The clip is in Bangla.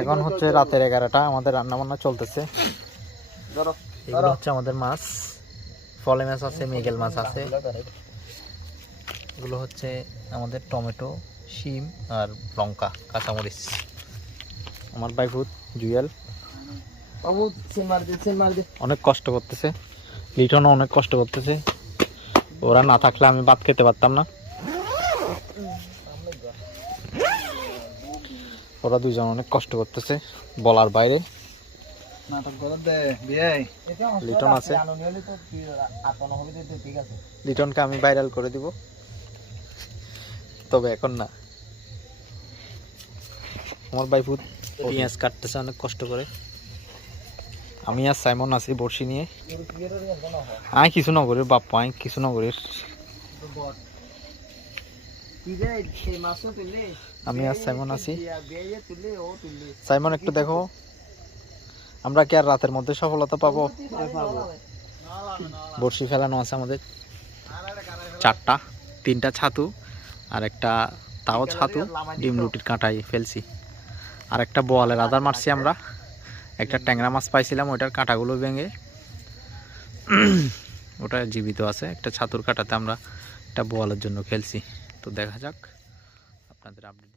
এখন হচ্ছে রাতের 11টা, আমাদের রান্না বান্না চলতেছে। এগুলো হচ্ছে আমাদের মাছ, ফলে মাছ আছে, মৃগেল মাছ আছে। এগুলো হচ্ছে আমাদের টমেটো, শিম আর লঙ্কা, কাঁচামরিচ। আমার ভাইফুত জুয়েল অনেক কষ্ট করতেছে, লিটনও অনেক কষ্ট করতেছে। ওরা না থাকলে আমি ভাত খেতে পারতাম না। ওরা দুইজন অনেক কষ্ট করতেছে বলার বাইরে। লিটন আছে, লিটনকে আমি ভাইরাল করে দিব, তবে এখন না। আমার ভাইফুত পেঁয়াজ কাটতেছে অনেক কষ্ট করে। আমি আর সাইমন আছি বড়শি নিয়ে। আই কিছু না করি বাপ্পা, আই কিছু না করি। আমি আর সাইমন আছি। সাইমন একটু দেখো, আমরা কি আর রাতের মধ্যে সফলতা পাবো? বড়শি ফেলানো আছে আমাদের 4টা, 3টা ছাতু আর একটা তাও ছাতু ডিম রুটির কাঁটাই ফেলছি। আর একটা বোয়ালের আদার মারছি আমরা। একটা ট্যাংরা মাছ পাইছিলাম, ওইটার কাঁটাগুলো ভেঙে ওটা জীবিত আছে। একটা ছাতুর কাঁটাতে আমরা একটা বোয়ালের জন্য খেলছি। তো দেখা যাক, আপনাদের আপডেট